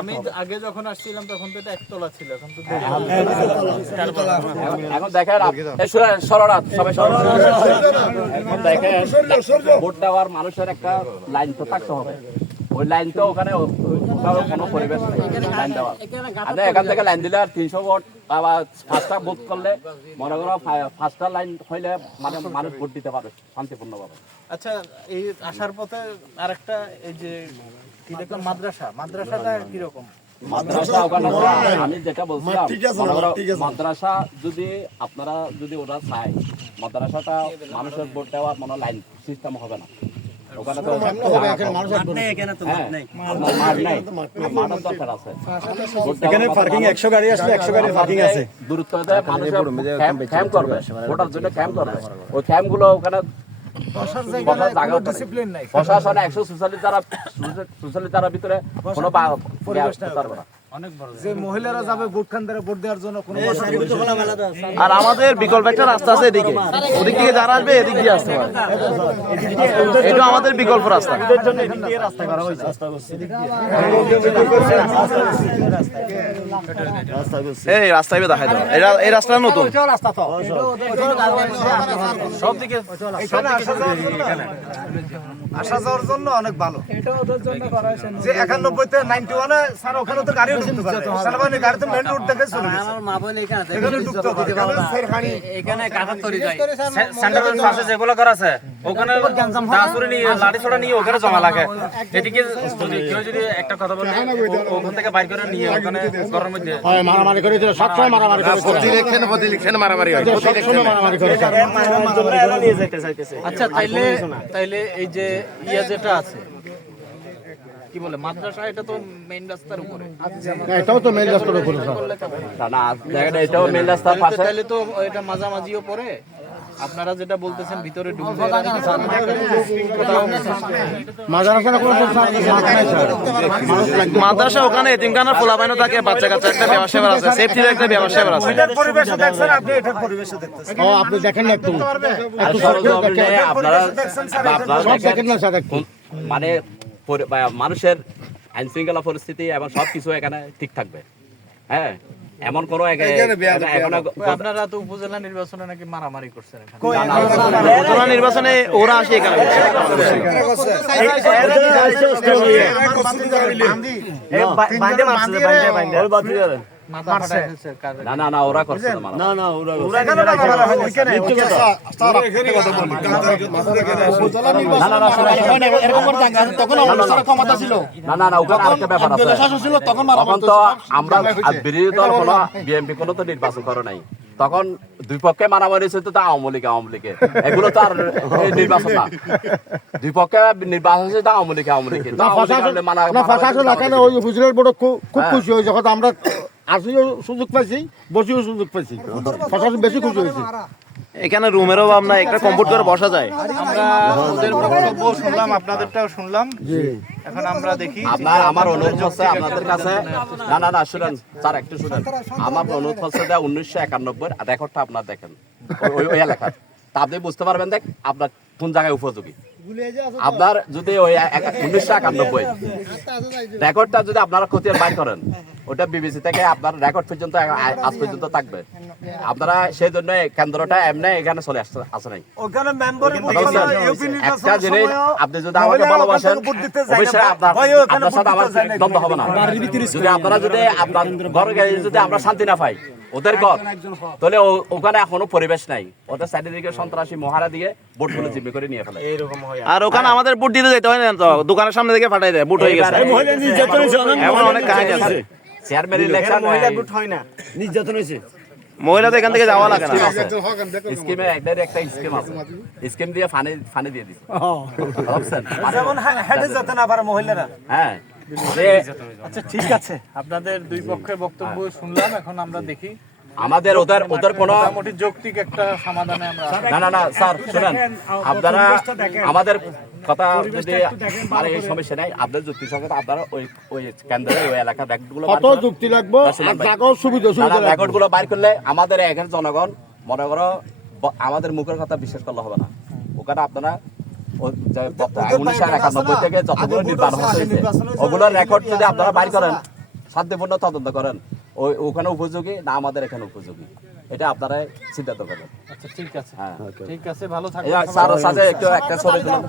আমি আগে যখন আসছিলাম তখন তো এটা একতলা ছিল, এখন তো এখন দেখেন সররাত সবাই এখন দেখেন ভোট দেওয়ার মানুষের একটা লাইন তো থাকতে হবে। ওই লাইন তো ওখানে কোনো পরিবেশ লাইন দেওয়া এখান থেকে লাইন দিলে আর 300 ভোট আবার 5টা বুথ করলে মনে করো 5টা লাইন হইলে মানে মানুষ ভোট দিতে পারবে শান্তিপূর্ণভাবে। আচ্ছা, এই আসার পথে আরেকটা এই যে কি দেখলাম মাদ্রাসাটা কিরকম? মাদ্রাসা ওখানে আমি যেটা বলছিলাম মাদ্রাসা যদি আপনারা যদি ওরা চায় মাদ্রাসাটা মানুষের ভোট দেওয়ার মনে লাইন সিস্টেম হবে না। ওখানে তো মাঠের দরকার আছে। এখানে পার্কিং 100 গাড়ি আসলে 100 গাড়ি পার্কিং আছে। দূরত্ব ক্যাম্প করবে, ভোটার জন্য ক্যাম্প করবে। ওই ক্যাম্পগুলো ওখানে প্রশাসন 146 ধারার ভিতরে কোনো পারবে না। যে মহিলারা যাবে ভোট কেন্দ্রে ভোট দেওয়ার জন্য কোনো আর আমাদের বিকল্প একটা রাস্তা আছে এদিকে, ওদিক থেকে যারা আসবে এদিক দিয়ে আসতে পারে। এটা আমাদের বিকল্প রাস্তা। এই রাস্তায় দেখা যাবে, এই রাস্তাটা নতুন। সব দিকে আসা যাওয়ার জন্য অনেক ভালো। যে 91-তে 91-এ স্যার ওখানে তো গাড়ি ঢুকতে পারে, সালমানি গাড়ি তো মেইন রোড থেকে চলে গেছে। আমার মা বলে এখানে ঢুকতে পারে, এখানে কাটা তরি যায় সেন্টারের পাশে যেগুলো করা আছে ওখানে দাসুরি নিয়ে লাঠি ছোড়া নিয়ে ওখানে জমা লাগে। এদিকে কেউ যদি একটা কথা বলে ওখান থেকে বাইর করে নিয়ে ওখানে ঘরের মধ্যে মারামারি করে দিল, সবসময় মারামারি করে, প্রতিদিন মারামারি হয়, সবসময় মারামারি করে। আচ্ছা, তাইলে এই যে যেটা আছে কি বলে মাদ্রাসা, এটা তো মেইন রাস্তার উপরে, এটাও তো মেইন রাস্তার উপরে। না দেখেন এটাও মেইন রাস্তার পাশে, তাহলে তো এটা মাঝামাঝিও পড়ে। আপনারা যেটা বলতেছেন ভিতরে ঢুকবে মাদ্রাসা ওখানে এতিমখানার পোলাপাইনও থাকে, বাচ্চা কাচ্চা একটা ব্যবসা আছে, সেফটির একটা ব্যবসা আছে। আপনি দেখেন না একটু মানে মানুষের আইন শৃঙ্খলা পরিস্থিতি এবং সবকিছু এখানে ঠিক থাকবে। হ্যাঁ, এমন কোন আপনারা তো উপজেলা নির্বাচনে নাকি মারামারি করছেন, উপজেলা নির্বাচনে ওরা আসে এখানে না ওরা করছে তখন তো আমরা বিরোধী দল কোনো বিএনপি কোনো তো নির্বাচন করে নাই, তখন দুই পক্ষে মারামারি হয়েছে তো আওয়ামী লীগে এগুলো তো আর নির্বাচন না, দুই পক্ষে নির্বাচন হয়েছে তো আওয়ামী লীগে খুব খুশি হয়েছে, যখন আমরা আসিও সুযোগ পাইছি, বসিও সুযোগ পাইছি, প্রশাসন বেশি খুশি হয়েছে। এখানে রুমের অভাব নাই, একটা কমফোর্ট করে বসা যায়। আমরা ওদের বক্তব্য শুনলাম, আপনাদেরটাও শুনলাম। এখন আমরা দেখি আমার অনুরোধ হচ্ছে আপনাদের কাছে, না শুনেন স্যার একটু শুনেন, আমার অনুরোধ হচ্ছে যে 1991 রেকর্ডটা আপনার দেখেন ওই এলাকার, তা আপনি বুঝতে পারবেন দেখ আপনার কোন জায়গায় উপযোগী। আপনার যদি ওই 1991 রেকর্ডটা যদি আপনারা খতিয়ে বাইর করেন, ওটা বিবিসি থেকে আপনার রেকর্ড পর্যন্ত আজ পর্যন্ত থাকবে। আপনারা সেই জন্য কেন্দ্রটা এমনি এখানে চলে আসছে নাই। একটা জিনিস আপনি যদি আমাকে ভালোবাসেন অবশ্যই আপনার সাথে আমার দ্বন্দ্ব হবে না। যদি আপনারা যদি আপনার ঘরে যদি আমরা শান্তি না পাই ওদের ঘর, তাহলে ওখানে এখনো পরিবেশ নাই, ওদের চারিদিকে সন্ত্রাসী মহারা দিয়ে ভোটগুলো জিম্মি করে নিয়ে ফেলে। আর ওখানে আমাদের ভোট দিতে যেতে হয় না, তো দোকানের সামনে থেকে ফাটাই দেয়, ভোট হয়ে গেছে। এমন অনেক কাহিনী আছে। চেয়ারম্যান ইলেকশন ভোট হয় না, নির্যাতন হয়েছে। মহিলাদের এখান থেকে যাওয়া লাগে না। স্কিমে একটা স্কিম আছে, স্কিম দিয়ে ফানি দিয়ে দিচ্ছে। যেমন হেডে যেতে না পারে মহিলারা। হ্যাঁ, আচ্ছা ঠিক আছে, আপনাদের দুই পক্ষের বক্তব্য শুনলাম। এখন আমরা দেখি আমাদের ওদের কোনো মোটামুটি যৌক্তিক একটা সমাধানে আমরা না স্যার শুনেন, আপনারা আমাদের কথা যদি মানে এই সমস্যা নাই, আপনাদের যুক্তি সঙ্গে আপনারা ওই কেন্দ্রে ওই এলাকার রেকর্ডগুলো কত যুক্তি লাগবে, সুবিধা রেকর্ডগুলো বাইর করলে আমাদের এখানে জনগণ মনে করো আমাদের মুখের কথা বিশ্বাস করলে হবে না। ওখানে আপনারা 1991 থেকে যতগুলো নির্বাচন হয়েছে ওগুলোর রেকর্ড যদি আপনারা বাইর করেন, শান্তিপূর্ণ তদন্ত করেন, ওখানে উপযোগী না আমাদের এখানে উপযোগী, এটা আপনারা সিদ্ধান্ত করেন। আচ্ছা ঠিক আছে, হ্যাঁ ঠিক আছে, ভালো এই থাকবেন। স্যার সাথে একটু একটা ছবি তুলুন।